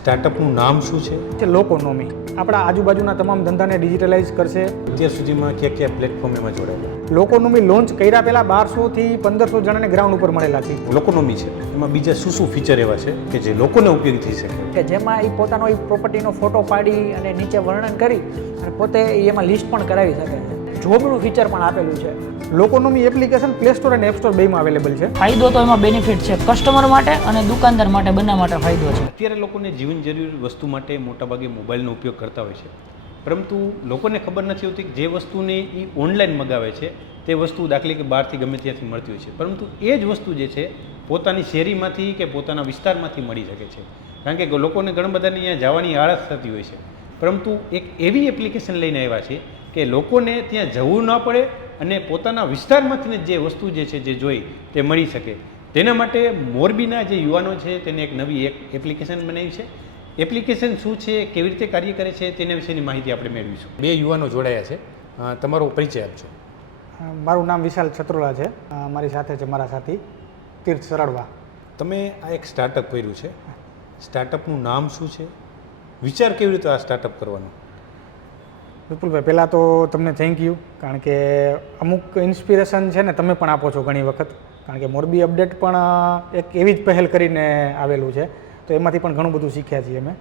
સ્ટાર્ટઅપનું નામ શું છે? કે લોકોનોમી આપણા આજુબાજુના તમામ ધંધાને ડિજિટલાઇઝ કરશે. અત્યાર સુધીમાં કયા પ્લેટફોર્મ એમાં જોડાયેલા? લોકોનોમી લોન્ચ કર્યા પહેલા 1200 થી 1500 જણાને ગ્રાઉન્ડ ઉપર મળેલા છે. લોકોનોમી છે એમાં બીજા શું ફીચર એવા છે કે જે લોકોને ઉપયોગી થઈ શકે? કે જેમાં એ પોતાનો એ પ્રોપર્ટીનો ફોટો પાડી અને નીચે વર્ણન કરી અને પોતે એમાં લિસ્ટ પણ કરાવી શકે છે. જોબનું ફીચર પણ આપેલું છે. લોકોનોમી એપ્લિકેશન પ્લે સ્ટોર અને એપ સ્ટોર બેમાં અવેલેબલ છે. ફાયદો તો એમાં બેનિફિટ છે, કસ્ટમર માટે અને દુકાનદાર માટે બંને માટે ફાયદો છે. અત્યારે લોકોને જીવન જરૂરી વસ્તુ માટે મોટાભાગે મોબાઈલનો ઉપયોગ કરતા હોય છે, પરંતુ લોકોને ખબર નથી હોતી કે જે વસ્તુને એ ઓનલાઈન મગાવે છે તે વસ્તુ દાખલા કે બહારથી ગમે ત્યાંથી મળતી હોય છે, પરંતુ એ જ વસ્તુ જે છે પોતાની શેરીમાંથી કે પોતાના વિસ્તારમાંથી મળી શકે છે. કારણ કે લોકોને ઘણા બધાને અહીંયા જવાની આળસ થતી હોય છે, પરંતુ એક એવી એપ્લિકેશન લઈને આવ્યા છે કે લોકોને ત્યાં જવું ન પડે અને પોતાના વિસ્તારમાંથી જે વસ્તુ જે છે જે જોઈ તે મળી શકે. તેના માટે મોરબીના જે યુવાનો છે તેને એક નવી એપ્લિકેશન બનાવી છે. એપ્લિકેશન શું છે, કેવી રીતે કાર્ય કરે છે તેના વિશેની માહિતી આપણે મેળવીશું. બે યુવાનો જોડાયા છે, તમારો પરિચય આપજો. મારું નામ વિશાલ છત્રોલા છે. મારી સાથે છે મારા સાથી તીર્થ સરળવા. તમે આ એક સ્ટાર્ટઅપ કર્યું છે, સ્ટાર્ટઅપનું નામ શું છે? વિચાર કેવી રીતે આ સ્ટાર્ટઅપ કરવાનો? વિપુલભાઈ, પહેલાં તો તમને થેન્ક યુ, કારણ કે અમુક ઇન્સ્પિરેશન છે ને તમે પણ આપો છો ઘણી વખત. કારણ કે મોરબી અપડેટ પણ એક એવી જ પહેલ કરીને આવેલું છે, તો એમાંથી પણ ઘણું બધું શીખ્યા છીએ અમે.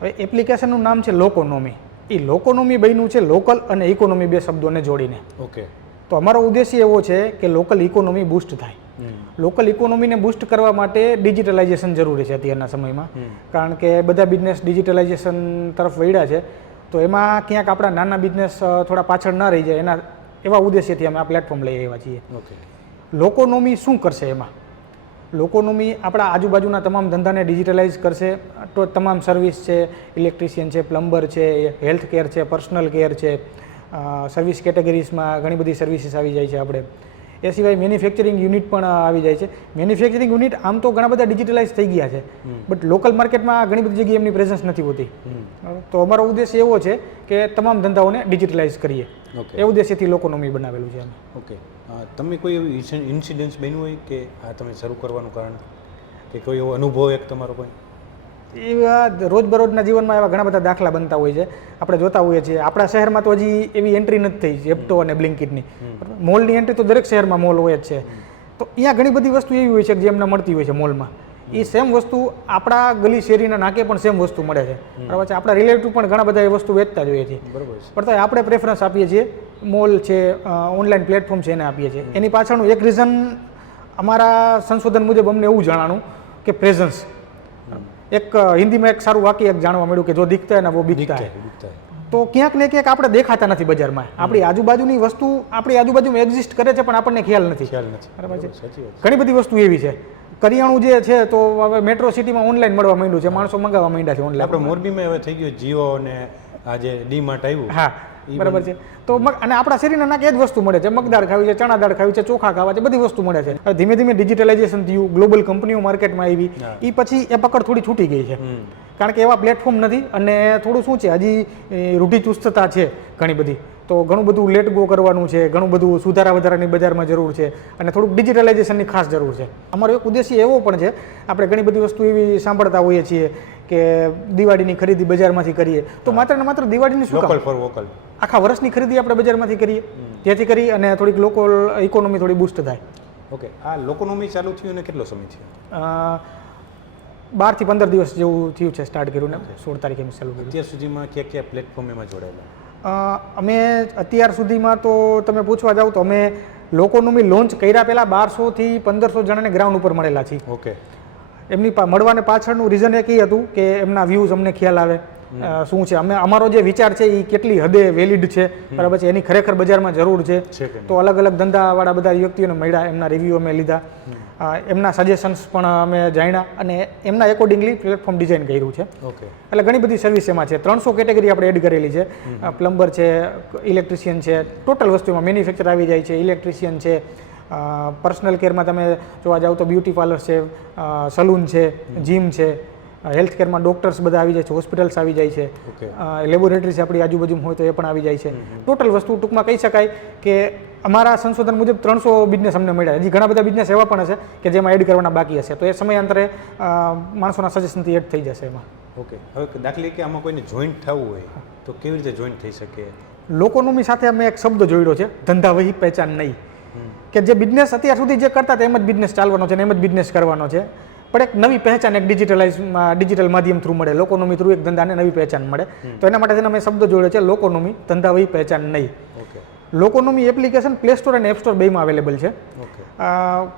હવે એપ્લિકેશનનું નામ છે લોકોનોમી. એ લોકોનોમી બન્યું છે લોકલ અને ઇકોનોમી બે શબ્દોને જોડીને. ઓકે. તો અમારો ઉદ્દેશ્ય એવો છે કે લોકલ ઇકોનોમી બૂસ્ટ થાય. લોકલ ઇકોનોમીને બૂસ્ટ કરવા માટે ડિજિટલાઇઝેશન જરૂરી છે અત્યારના સમયમાં, કારણ કે બધા બિઝનેસ ડિજિટલાઇઝેશન તરફ વળ્યા છે. તો એમાં ક્યાંક આપણા નાના બિઝનેસ થોડા પાછળ ન રહી જાય, એના એવા ઉદ્દેશ્યથી અમે આ પ્લેટફોર્મ લઈ આવ્યા છીએ. ઓકે. લોકોનોમી શું કરશે? એમાં લોકોનોમી આપણા આજુબાજુના તમામ ધંધાને ડિજિટલાઇઝ કરશે. તો તમામ સર્વિસ છે, ઇલેક્ટ્રિશિયન છે, પ્લમ્બર છે, હેલ્થ કેર છે, પર્સનલ કેર છે, સર્વિસ કેટેગરીઝમાં ઘણી બધી સર્વિસીસ આવી જાય છે આપણે. એ સિવાય મેન્યુફેક્ચરિંગ યુનિટ પણ આવી જાય છે. મેન્યુફેક્ચરિંગ યુનિટ આમ તો ઘણા બધા ડિજિટલાઇઝ થઈ ગયા છે, બટ લોકલ માર્કેટમાં ઘણી બધી જગ્યાએ એમની પ્રેઝન્સ નથી હોતી. તો અમારો ઉદ્દેશ્ય એવો છે કે તમામ ધંધાઓને ડિજિટલાઇઝ કરીએ. એ ઉદ્દેશ્યથી લોકોનોમી બનાવેલું છે. ઓકે. તમે કોઈ એવું ઇન્સિડન્સ બન્યું હોય કે આ તમે શરૂ કરવાનું કારણ, કે કોઈ એવો અનુભવ એક તમારો કોઈ? એવા રોજબરોજના જીવનમાં એવા ઘણા બધા દાખલા બનતા હોય છે. આપણે જોતા હોઈએ છીએ. આપણા શહેરમાં તો હજી એવી એન્ટ્રી નથી થઈ ઝેપ્ટો અને બ્લિંકિટની. મોલની એન્ટ્રી તો દરેક શહેરમાં મોલ હોય જ છે. તો અહીંયા ઘણી બધી વસ્તુ એવી હોય છે કે જે એમને મળતી હોય છે મોલમાં. એ સેમ વસ્તુ આપણા ગલી શેરીના નાકે પણ સેમ વસ્તુ મળે છે. બરાબર છે. આપણા રિલેટિવ પણ ઘણા બધા એ વસ્તુ વેચતા જોઈએ છીએ. બરાબર. પણ તો આપણે પ્રેફરન્સ આપીએ છીએ મોલ છે, ઓનલાઈન પ્લેટફોર્મ છે, એને આપીએ છીએ. એની પાછળનું એક રીઝન અમારા સંશોધન મુજબ અમને એવું જાણવાનું કે પ્રેઝન્સ. એક હિન્દીમાં એક સારું વાક્ય એક જાણવા મળ્યું કે જો દિખતા હે ના વો બિકતા હે. તો ક્યાંક ને ક્યાંક આપણે દેખાતા નથી બજારમાં. આપણી આજુબાજુની વસ્તુ આપણી આજુબાજુમાં એક્ઝિસ્ટ કરે છે, પણ આપણને ખ્યાલ નથી. બરાબર છે. ઘણી બધી વસ્તુ એવી છે. કરિયાણું જે છે તો હવે મેટ્રો સિટીમાં ઓનલાઈન મળવા માંડ્યું છે, માણસો મંગાવવા માંડ્યા છે ઓનલાઈન. આપણે મોરબીમાં હવે થઈ ગયો જીઓ અને આજે ડી-માર્ટ આવ્યું. હા, બરાબર છે. તો અને આપણા શરીરના નાકે એ જ વસ્તુ મળે છે. મગદાળ ખાવી છે, ચણા દાળ ખાવી છે, ચોખા ખાવા છે, બધી વસ્તુ મળે છે. હવે ધીમે ધીમે ડિજિટલાઇઝેશન થયું, ગ્લોબલ કંપનીઓ માર્કેટમાં આવી, એ પછી એ પકડ થોડી છૂટી ગઈ છે. કારણ કે એવા પ્લેટફોર્મ નથી અને થોડું શું છે, હજી રૂઢિચુસ્તતા છે ઘણી બધી. તો ઘણું બધું લેટ ગો કરવાનું છે, ઘણું બધું સુધારા વધારાની બજારમાં જરૂર છે અને થોડુંક ડિજિટલાઇઝેશનની ખાસ જરૂર છે. અમારો એક ઉદ્દેશ્ય એવો પણ છે, આપણે ઘણી બધી વસ્તુ એવી સાંભળતા હોઈએ છીએ કે દિવાળીની ખરીદી બજારમાંથી કરીએ, તો માત્ર ને માત્ર દિવાળીની શું કામ? Local for vocal. આખા વર્ષની ખરીદી આપણે બજારમાંથી કરીએ, જેથી કરી અને થોડીક લોકલ ઇકોનોમી થોડી બૂસ્ટ થાય. ઓકે. આ લોકોનોમી ચાલુ થયું અને કેટલો સમય થયો? 12 થી 15 દિવસ જેવું થયું છે સ્ટાર્ટ કર્યું ને. 16 તારીખે મેં ચાલુ કર્યું. અત્યાર સુધીમાં કયા પ્લેટફોર્મ એમાં જોડાયેલા? અમે અત્યાર સુધીમાં તો તમે પૂછવા જાવ તો અમે લોકોનોમી લોન્ચ કર્યા પહેલાં 1200 થી 1500 જણાને ગ્રાઉન્ડ ઉપર મળેલા છીએ. ઓકે. એમની મળવાને પાછળનું રીઝન એક એ હતું કે એમના વ્યૂઝ અમને ખ્યાલ આવે શું છે, અમારો જે વિચાર છે એ કેટલી હદે વેલિડ છે, બરાબર છે, એની ખરેખર બજારમાં જરૂર છે. તો અલગ અલગ ધંધાવાળા બધા વ્યક્તિઓને મળ્યા, એમના રિવ્યૂ અમે લીધા, એમના સજેશન્સ પણ અમે જાણ્યા અને એમના એકોર્ડિંગલી પ્લેટફોર્મ ડિઝાઇન કર્યું છે. ઓકે. એટલે ઘણી બધી સર્વિસ એમાં છે. 300 કેટેગરી આપણે એડ કરેલી છે. પ્લમ્બર છે, ઇલેક્ટ્રિશિયન છે, ટોટલ વસ્તુમાં મેન્યુફેક્ચર આવી જાય છે, ઇલેક્ટ્રિશિયન છે, પર્સનલ કેરમાં તમે જોવા જાવ તો બ્યુટી પાર્લર છે, સલૂન છે, જીમ છે, હેલ્થ કેરમાં ડોક્ટર્સ બધા આવી જાય છે, હોસ્પિટલ્સ આવી જાય છે, ઓકે. લેબોરેટરીઝ આપણી આજુબાજુમાં હોય તો એ પણ આવી જાય છે. ટોટલ વસ્તુ ટૂંકમાં કહી શકાય કે અમારા સંશોધન મુજબ 300 બિઝનેસ અમને મળ્યા. હજી ઘણા બધા બિઝનેસ એવા પણ હશે કે જેમાં એડ કરવાના બાકી હશે, તો એ સમયાંતરે માણસોના સજેશનથી એડ થઈ જશે એમાં. ઓકે. હવે દાખલા કે આમાં કોઈને જોઈન્ટ થવું હોય તો કેવી રીતે જોઈન્ટ થઈ શકે? લોકોનોમી સાથે અમે એક શબ્દ જોડ્યો છે, ધંધા વહી પહેચાન નહીં, કે જે બિઝનેસ અત્યાર સુધી જે કરતા હતા એમ જ બિઝનેસ ચાલવાનો છે ને એમ જ બિઝનેસ કરવાનો છે, પણ એક નવી પહેચાન એક ડિજિટલ માધ્યમ થ્રુ મળે, લોકોનોમી થ્રુ એક ધંધાને નવી પહેચાન મળે. તો એના માટે અમે શબ્દ જોડ્યો છે, લોકોનોમી, ધંધા વહી પહેચાન નહીં. ઓકે. લોકોનોમી એપ્લિકેશન પ્લે સ્ટોર અને એપ સ્ટોર બેમાં અવેલેબલ છે. ઓકે.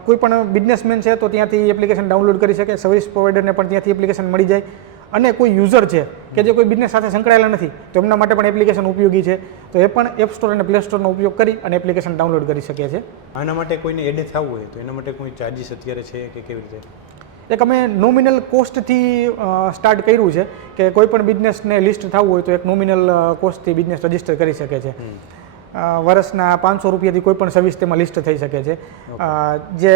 કોઈ પણ બિઝનેસમેન છે તો ત્યાંથી એપ્લિકેશન ડાઉનલોડ કરી શકે, સર્વિસ પ્રોવાઈડરને પણ ત્યાંથી એપ્લિકેશન મળી જાય, અને કોઈ યુઝર છે કે જે કોઈ બિઝનેસ સાથે સંકળાયેલા નથી તો એમના માટે પણ એપ્લિકેશન ઉપયોગી છે, તો એ પણ એપ સ્ટોર અને પ્લે સ્ટોરનો ઉપયોગ કરી અને એપ્લિકેશન ડાઉનલોડ કરી શકે છે. આના માટે કોઈને એડ થવું હોય તો એના માટે કોઈ ચાર્જીસ અત્યારે છે કે કેવી રીતે? એક અમે નોમિનલ કોસ્ટથી સ્ટાર્ટ કર્યું છે કે કોઈ પણ બિઝનેસને લિસ્ટ થવું હોય તો એક નોમિનલ કોસ્ટથી બિઝનેસ રજિસ્ટર કરી શકે છે. વર્ષના 500 રૂપિયાથી કોઈ પણ સર્વિસ તેમાં લિસ્ટ થઈ શકે છે. જે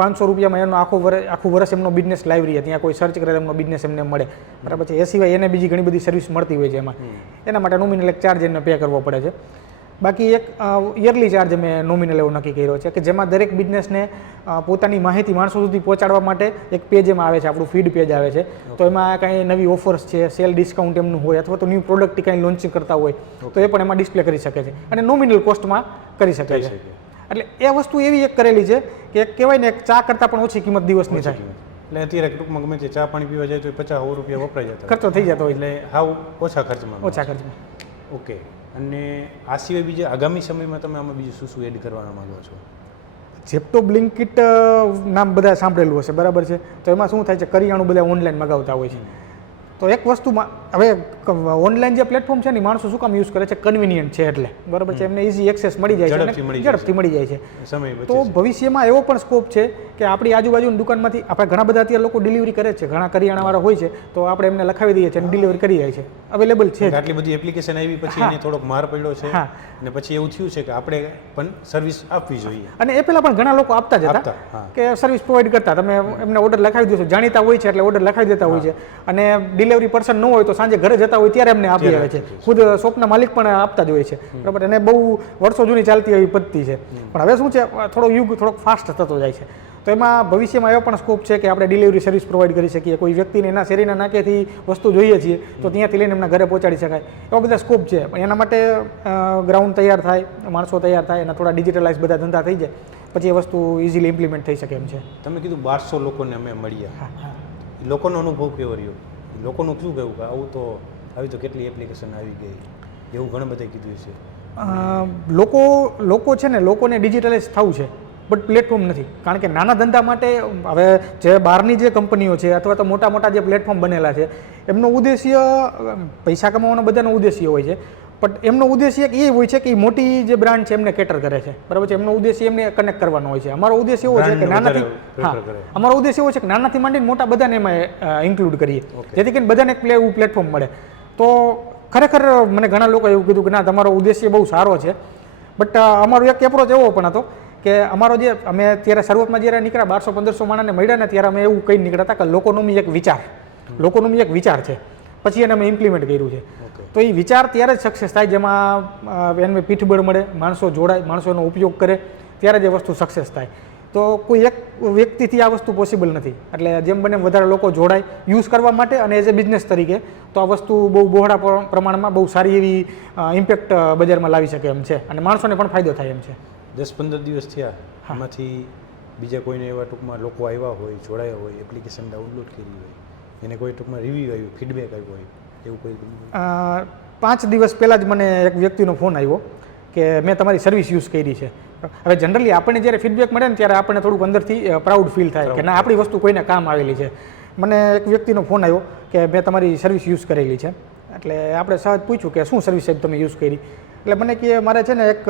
500 રૂપિયામાં એનો આખું વર્ષ એમનો બિઝનેસ લાઈવ રહે, ત્યાં કોઈ સર્ચ કરે એમનો બિઝનેસ એમને મળે, બરાબર છે. એ સિવાય એને બીજી ઘણી બધી સર્વિસ મળતી હોય છે એમાં, એના માટે નોમિનલ એક ચાર્જ એને પે કરવો પડે છે. બાકી એક યરલી ચાર્જ મેં નોમિનલ એવો નક્કી કર્યો છે કે જેમાં દરેક બિઝનેસને પોતાની માહિતી માણસો સુધી પહોંચાડવા માટે એક પેજ એમાં આવે છે, આપણું ફીડ પેજ આવે છે. તો એમાં કાંઈ નવી ઓફર્સ છે, સેલ ડિસ્કાઉન્ટ એમનું હોય અથવા તો ન્યૂ પ્રોડક્ટ કાંઈ લોન્ચિંગ કરતા હોય તો એ પણ એમાં ડિસ્પ્લે કરી શકે છે અને નોમિનલ કોસ્ટમાં કરી શકે છે. એટલે એ વસ્તુ એવી એક કરેલી છે કે એક કહેવાય ને એક ચા કરતાં પણ ઓછી કિંમત દિવસની થાય. એટલે અત્યારે ટૂંકમાં ગમે તે ચા પાણી પીવા જાય તો 50-100 રૂપિયા વપરાઈ જતા, ખર્ચો થઈ જતો હોય, એટલે હાવ ઓછા ખર્ચમાં. ઓકે. અને આ સિવાય બીજા આગામી સમયમાં તમે આમાં બીજું શું એડ કરવાના માંગો છો? ઝેપ્ટો, બ્લિંકિટ નામ બધા સાંભળેલું હશે, બરાબર છે. તો એમાં શું થાય છે, કરિયાણું બધા ઓનલાઈન મગાવતા હોય છે. તો એક વસ્તુમાં હવે ઓનલાઈન જે પ્લેટફોર્મ છે ને માણસો શું કામ યુઝ કરે છે, કન્વિનિયન્ટ છે એટલે, બરાબર છે. એમને ઇઝી એક્સેસ મળી જાય છે, ઝડપથી મળી જાય છે. તો ભવિષ્યમાં એવો પણ સ્કોપ છે કે આપણી આજુબાજુની દુકાનમાંથી આપણે ઘણા બધા અત્યારે લોકો ડિલિવરી કરે છે, ઘણા કરિયાણાવાળા હોય છે, તો આપણે એમને લખાવી દઈએ છીએ અને ડિલિવરી કરી જાય છે, અવેલેબલ છે. આટલી બધી એપ્લિકેશન આવી પછી એને થોડોક માર પડ્યો છે અને પછી એવું થયું છે કે આપણે પણ સર્વિસ આપવી જોઈએ. અને એ પહેલાં પણ ઘણા લોકો આપતા જ હતા કે સર્વિસ પ્રોવાઈડ કરતા, તમે એમને ઓર્ડર લખાવી દો છો, જાણીતા હોય છે એટલે ઓર્ડર લખાવી દેતા હોય છે, અને ડિલિવરી પર્સન ન હોય તો સાંજે ઘરે જતા હોય ત્યારે એમને આપી આવે છે. ખુદ શોપના માલિક પણ આપતા જ હોય છે, બરાબર. અને બહુ વર્ષો જૂની ચાલતી એવી પદ્ધતિ છે. પણ હવે શું છે, થોડો યુગ થોડોક ફાસ્ટ થતો જાય છે. તો એમાં ભવિષ્યમાં એવો પણ સ્કોપ છે કે આપણે ડિલિવરી સર્વિસ પ્રોવાઈડ કરી શકીએ. કોઈ વ્યક્તિને એના શેરીના નાકેથી વસ્તુ જોઈએ છીએ તો ત્યાંથી લઈને એમના ઘરે પહોંચાડી શકાય, એવા બધા સ્કોપ છે. પણ એના માટે ગ્રાઉન્ડ તૈયાર થાય, માણસો તૈયાર થાય, એના થોડા ડિજિટલાઇઝ બધા ધંધા થઈ જાય પછી એ વસ્તુ ઇઝીલી ઇમ્પ્લિમેન્ટ થઈ શકે એમ છે. તમે કીધું 1200 લોકોને અમે મળ્યા, લોકોનો અનુભવ કેવો રહ્યો? લોકોનું શું કહેવું કે આવી તો કેટલી એપ્લિકેશન આવી ગઈ એવું ઘણા બધા કીધું છે? લોકો છે ને, લોકોને ડિજિટલાઇઝ થવું છે બટ પ્લેટફોર્મ નથી. કારણ કે નાના ધંધા માટે હવે જે બહારની જે કંપનીઓ છે અથવા તો મોટા મોટા જે પ્લેટફોર્મ બનેલા છે એમનો ઉદ્દેશ્ય પૈસા કમાવાનો બધાનો ઉદ્દેશ્ય હોય છે, પણ એમનો ઉદ્દેશ્ય એ હોય છે કે એ મોટી જે બ્રાન્ડ છે એમને કેટર કરે છે, બરાબર છે. એમનો ઉદ્દેશ્ય એમને કનેક્ટ કરવાનો હોય છે. અમારો ઉદ્દેશ્ય એવો છે કે અમારો ઉદ્દેશ્ય એવો છે કે નાનાથી માંડીને મોટા બધાને એમાં ઇન્ક્લુડ કરીએ, જેથી કરીને બધાને એક એવું પ્લેટફોર્મ મળે. તો ખરેખર મને ઘણા લોકો એવું કીધું કે ના, તમારો ઉદ્દેશ્ય બહુ સારો છે, બટ અમારો એક એપ્રોચ એવો પણ હતો કે અમારો જે અમે ત્યારે શરૂઆતમાં જ્યારે નીકળ્યા 1200-1500 માણસને મળ્યા ને ત્યારે અમે એવું કહી નીકળ્યા હતા કે લોકોનોમી એક વિચાર છે, પછી એને અમે ઇમ્પ્લિમેન્ટ કર્યું છે. તો એ વિચાર ત્યારે જ સક્સેસ થાય જેમાં એને પીઠબળ મળે, માણસો જોડાય, માણસો એનો ઉપયોગ કરે, ત્યારે જ એ વસ્તુ સક્સેસ થાય. તો કોઈ એક વ્યક્તિથી આ વસ્તુ પોસિબલ નથી. એટલે જેમ બને વધારે લોકો જોડાય યુઝ કરવા માટે અને એઝ એ બિઝનેસ તરીકે, તો આ વસ્તુ બહુ બહોળા પ્રમાણમાં બહુ સારી એવી ઇમ્પેક્ટ બજારમાં લાવી શકે એમ છે અને માણસોને પણ ફાયદો થાય એમ છે. 10-15 દિવસ થયા, એમાંથી બીજા કોઈને એવા ટૂંકમાં લોકો આવ્યા હોય, જોડાયા હોય, એપ્લિકેશન ડાઉનલોડ કરી હોય, એને કોઈ ટૂંકમાં રિવ્યૂ આવ્યું, ફીડબેક આવ્યો હોય એવું કોઈ? 5 દિવસ પહેલાં જ મને એક વ્યક્તિનો ફોન આવ્યો કે મેં તમારી સર્વિસ યુઝ કરી છે. હવે જનરલી આપણને જ્યારે ફીડબેક મળે ને ત્યારે આપણને થોડુંક અંદરથી પ્રાઉડ ફીલ થાય કે ના, આપણી વસ્તુ કોઈને કામ આવેલી છે. મને એક વ્યક્તિનો ફોન આવ્યો કે મેં તમારી સર્વિસ યુઝ કરેલી છે. એટલે આપણે સહજ પૂછ્યું કે શું સર્વિસ સાહેબ તમે યુઝ કરી? એટલે મને કે મારે છે ને એક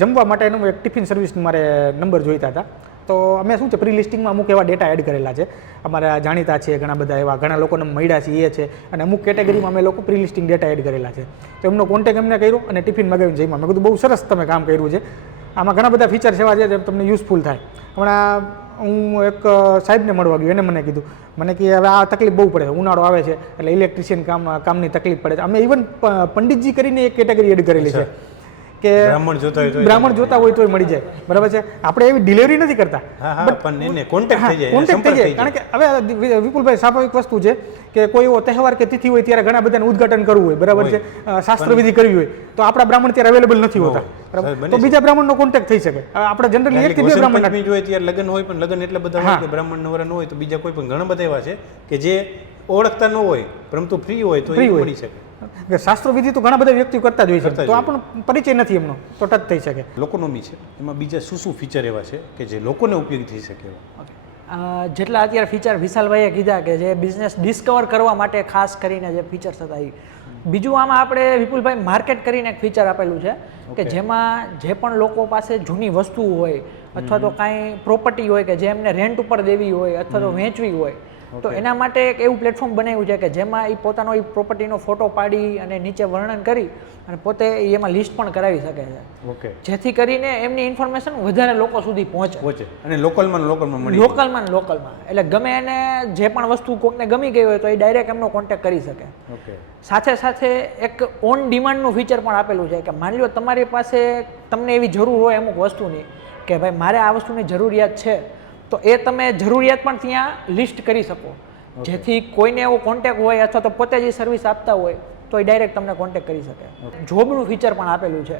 જમવા માટેનું એક ટિફિન સર્વિસનું મારે નંબર જોઈતા હતા. તો અમે શું છે, પ્રી લિસ્ટિંગમાં અમુક એવા ડેટા એડ કરેલા છે, અમારા જાણીતા છે ઘણા બધા એવા, ઘણા લોકોને મળ્યા છે એ છે, અને અમુક કેટેગરીમાં અમે લોકો પ્રી લિસ્ટિંગ ડેટા એડ કરેલા છે. તો એમનો કોન્ટેક્ટ એમને કર્યો અને ટિફિન મગાવીને જઈમાં મેં કીધું બહુ સરસ તમે કામ કર્યું છે, આમાં ઘણા બધા ફીચર્સ એવા છે જે તમને યુઝફુલ થાય. હમણાં હું એક સાહેબને મળવા ગયો, એને મને કીધું, મને કે હવે આ તકલીફ બહુ પડે છે, ઉનાળો આવે છે એટલે ઇલેક્ટ્રિશિયન કામની તકલીફ પડે છે. અમે ઇવન પંડિતજી કરીને એક કેટેગરી એડ કરેલી છે કે બ્રાહ્મણ જોતા હોય તોય મળી જાય, બરાબર છે. આપણે એવી ડિલિવરી નથી કરતા, કોન્ટેક્ટ થઈ જાય. કારણ કે હવે વિપુલભાઈ સ્વાભાવિક વસ્તુ છે કે કોઈ એવો તહેવાર કે તિથિ હોય ત્યારે ઘણા બધાને ઉદ્ઘાટન કરવું હોય, બરાબર છે, શાસ્ત્રવિધિ કરવી હોય તો આપણા બ્રાહ્મણ ત્યારે અવેલેબલ નથી હોતા, બરાબર, તો બીજા બ્રાહ્મણનો કોન્ટેક્ટ થઈ શકે. આપણે જનરલી 1 થી 2 બ્રાહ્મણ જોઈએ ત્યારે લગ્ન હોય, પણ લગ્ન એટલા બધા હોય કે બ્રાહ્મણ નવરા ન હોય, તો બીજા કોઈ પણ ઘણા બધા એવા છે કે જે ઓળખતા ન હોય પરંતુ ફ્રી હોય તો એ મળી શકે. શાસ્ત્રવિધિ તો ઘણા બધા વ્યક્તિઓ કરતા જ હોય છે, તો આપણો પરિચય નથી એમનો તો ટચ થઈ શકે. લોકોનોમી છે એમાં બીજા શું ફીચર એવા છે કે જે લોકોને ઉપયોગી થઈ શકે? જેટલા અત્યારે ફીચર વિશાલભાઈએ કીધા કે જે બિઝનેસ ડિસ્કવર કરવા માટે ખાસ કરીને જે ફીચર્સ હતા એ. બીજું આમાં આપણે વિપુલભાઈ માર્કેટ કરીને એક ફીચર આપેલું છે કે જેમાં જે પણ લોકો પાસે જૂની વસ્તુઓ હોય અથવા તો કાંઈ પ્રોપર્ટી હોય કે જે એમને રેન્ટ ઉપર દેવી હોય અથવા તો વેચવી હોય, તો એના માટે એક એવું પ્લેટફોર્મ બનાવ્યું છે કે જેમાં એ પોતાનો એ પ્રોપર્ટીનો ફોટો પાડી અને નીચે વર્ણન કરી અને પોતે એમાં લિસ્ટ પણ કરાવી શકે છે. ઓકે. જેથી કરીને એમની ઇન્ફોર્મેશન વધારે લોકો સુધી પહોંચે અને લોકલમાં એટલે ગમે એને જે પણ વસ્તુ કોકને ગમી ગઈ હોય તો એ ડાયરેક્ટ એમનો કોન્ટેક્ટ કરી શકે. ઓકે. સાથે સાથે એક ઓન ડિમાન્ડનું ફીચર પણ આપેલું છે કે માની લો તમારી પાસે તમને એવી જરૂર હોય અમુક વસ્તુની કે ભાઈ મારે આ વસ્તુની જરૂરિયાત છે, તો એ તમે જરૂરિયાત પણ ત્યાં લિસ્ટ કરી શકો, જેથી કોઈને એવો કોન્ટેક્ટ હોય અથવા તો પોતે જ સર્વિસ આપતા હોય તો એ ડાયરેક્ટ તમને કોન્ટેક્ટ કરી શકે. જોબનું ફીચર પણ આપેલું છે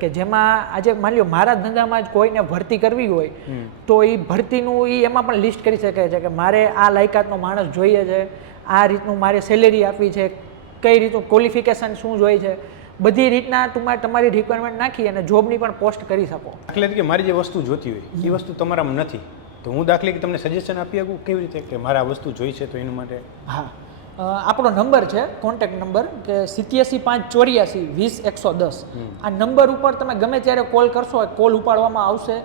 કે જેમાં આજે માની લો મારા ધંધામાં જ કોઈને ભરતી કરવી હોય તો એ ભરતીનું એમાં પણ લિસ્ટ કરી શકે છે કે મારે આ લાયકાતનો માણસ જોઈએ છે, આ રીતનું મારે સેલેરી આપવી છે, કઈ રીતનું ક્વોલિફિકેશન શું જોઈએ છે, બધી રીતના તમારી રિક્વાયરમેન્ટ નાખી અને જોબની પણ પોસ્ટ કરી શકો. દાખલા તરીકે મારી જે વસ્તુ જોતી હોય એ વસ્તુ તમારામાં નથી તો હું દાખલા કે તમને સજેશન આપી શકું કેવી રીતે કે મારે આ વસ્તુ જોઈ છે તો એના માટે? હા, આપણો નંબર છે કોન્ટેક્ટ નંબર કે 87 584 20 110. આ નંબર ઉપર તમે ગમે ત્યારે કોલ કરશો, કોલ ઉપાડવામાં આવશે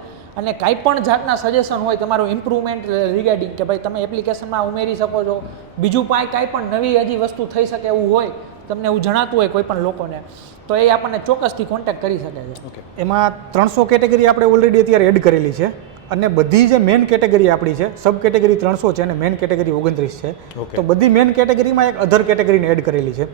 અને કાંઈ પણ જાતના સજેશન હોય તમારું ઇમ્પ્રુવમેન્ટ રિગાર્ડિંગ કે ભાઈ તમે એપ્લિકેશનમાં ઉમેરી શકો છો, બીજું કાંઈ પણ નવી હજી વસ્તુ થઈ શકે એવું હોય, તમને એવું જણાતું હોય કોઈ પણ લોકોને, તો એ આપણને ચોક્કસથી કોન્ટેક્ટ કરી શકે છે. ઓકે. એમાં 300 કેટેગરી આપણે ઓલરેડી અત્યારે એડ કરેલી છે અને બધી જે મેન કેટેગરી આપણી છે, સબ કેટેગરી 300 છે અને મેન કેટેગરી 29 છે. તો બધી મેન કેટેગરીમાં એક અધર કેટેગરીને એડ કરેલી છે.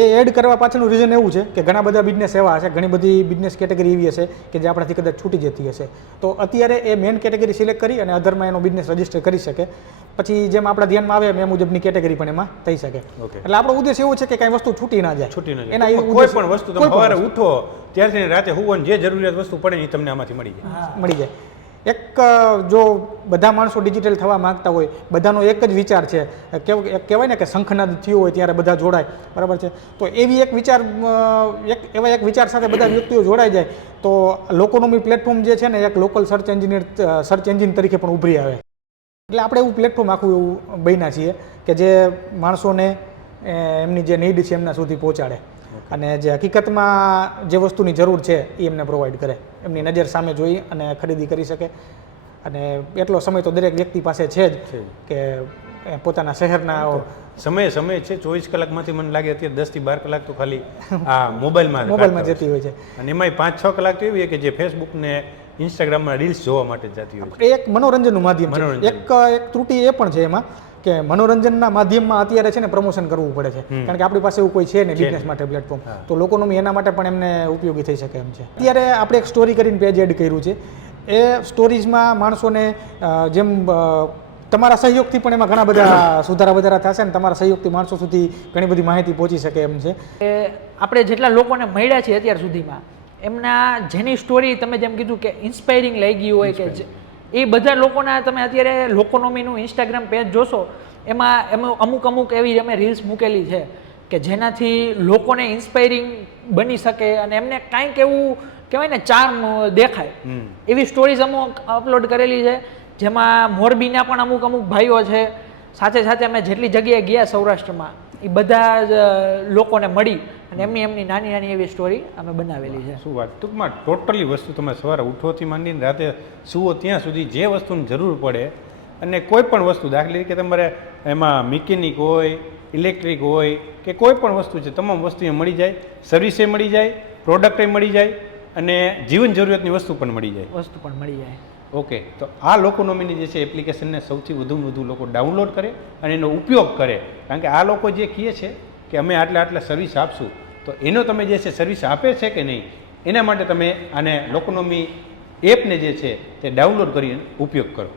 એ એડ કરવા પાછળનું રીઝન એવું છે કે ઘણા બધા બિઝનેસ એવા હશે, ઘણી બધી બિઝનેસ કેટેગરી એવી હશે કે જે આપણાથી કદાચ છૂટી જતી હશે, તો અત્યારે એ મેન કેટેગરી સિલેક્ટ કરી અને અધરમાં એનો બિઝનેસ રજીસ્ટર કરી શકે. પછી જેમ આપણા ધ્યાનમાં આવે એ મુજબની કેટેગરી પણ એમાં થઈ શકે. એટલે આપણો ઉદ્દેશ એવો છે કે કાંઈ વસ્તુ છૂટી ના જાય. એના કોઈ પણ વસ્તુ તમે સવારે ઉઠો ત્યારથી રાતે હુવાની જે જરૂરિયાત વસ્તુ પડે એ તમને આમાંથી મળી જાય. એક જો બધા માણસો ડિજિટલ થવા માંગતા હોય, બધાનો એક જ વિચાર છે, કહેવાય ને કે શંખનાદ થયો હોય ત્યારે બધા જોડાય, બરાબર છે, તો એવી એવા એક વિચાર સાથે બધા વ્યક્તિઓ જોડાઈ જાય તો લોકોનોમી પ્લેટફોર્મ જે છે ને એક લોકલ સર્ચ એન્જિન તરીકે પણ ઉભરી આવે. એટલે આપણે એવું પ્લેટફોર્મ આખું એવું બન્યા છીએ કે જે માણસોને એમની જે નીડ છે એમના સુધી પહોંચાડે અને જે હકીકતમાં જે વસ્તુની જરૂર છે એ એમને પ્રોવાઈડ કરે, એમની નજર સામે જોઈ અને ખરીદી કરી શકે. અને એટલો સમય તો દરેક વ્યક્તિ પાસે છે જ કે પોતાના શહેરના સમય છે 24 કલાકમાંથી મને લાગે અત્યારે 10 થી 12 કલાક તો ખાલી આ મોબાઈલમાં જતી હોય છે અને એમાંય 5-6 કલાક તો એવી કે જે ફેસબુક ને ઇન્સ્ટાગ્રામમાં રીલ્સ જોવા માટે જતી હોય છે. એ એક મનોરંજનનું માધ્યમ છે. એક ત્રુટિ એ પણ છે એમાં કે મનોરંજનના માધ્યમમાં અત્યારે છે ને પ્રમોશન કરવું પડે છે, કારણ કે આપણી પાસે એવું કોઈ છે ને બિઝનેસ માટે પ્લેટફોર્મ, તો લોકોનું એના માટે પણ એમને ઉપયોગી થઈ શકે એમ છે. અત્યારે આપણે એક સ્ટોરી કરીને પેજ એડ કર્યું છે. એ સ્ટોરીઝમાં માણસોને જેમ તમારા સહયોગથી પણ એમાં ઘણા બધા સુધારા વધારા થશે ને તમારા સહયોગથી માણસો સુધી ઘણી બધી માહિતી પહોંચી શકે એમ છે. આપણે જેટલા લોકોને મળ્યા છે અત્યાર સુધીમાં એમના જેની સ્ટોરી તમે જેમ કીધું કે ઇન્સ્પાયરિંગ લઈ ગઈ હોય કે એ બધા લોકોના તમે અત્યારે લોકોનોમીનું ઇન્સ્ટાગ્રામ પેજ જોશો એમાં અમુક એવી અમે રીલ્સ મૂકેલી છે કે જેનાથી લોકોને ઇન્સ્પાયરિંગ બની શકે અને એમને કાંઈક એવું કહેવાય ને ચાર્મ દેખાય એવી સ્ટોરીઝ અમુક અપલોડ કરેલી છે, જેમાં મોરબીના પણ અમુક ભાઈઓ છે. સાથે અમે જેટલી જગ્યાએ ગયા સૌરાષ્ટ્રમાં એ બધા જ લોકોને મળી અને એમની નાની એવી સ્ટોરી અમે બનાવેલી છે. શું વાત, ટૂંકમાં ટોટલી વસ્તુ તમે સવારે ઉઠોથી માંડીને રાતે સુવો ત્યાં સુધી જે વસ્તુની જરૂર પડે અને કોઈ પણ વસ્તુ દાખલા કે તમારે એમાં મિકેનિક હોય, ઇલેક્ટ્રિક હોય કે કોઈ પણ વસ્તુ છે, તમામ વસ્તુ એ મળી જાય, સર્વિસે મળી જાય, પ્રોડક્ટે મળી જાય અને જીવન જરૂરિયાતની વસ્તુ પણ મળી જાય. ઓકે, તો આ લોકોનોમીની જે છે એપ્લિકેશનને સૌથી વધુમાં વધુ લોકો ડાઉનલોડ કરે અને એનો ઉપયોગ કરે. કારણ કે આ લોકો જે કહે છે કે અમે આટલા સર્વિસ આપશું, તો એનો તમે જે છે સર્વિસ આપે છે કે નહીં, એના માટે તમે આને લોકોનોમી એપને જે છે તે ડાઉનલોડ કરીને ઉપયોગ કરો.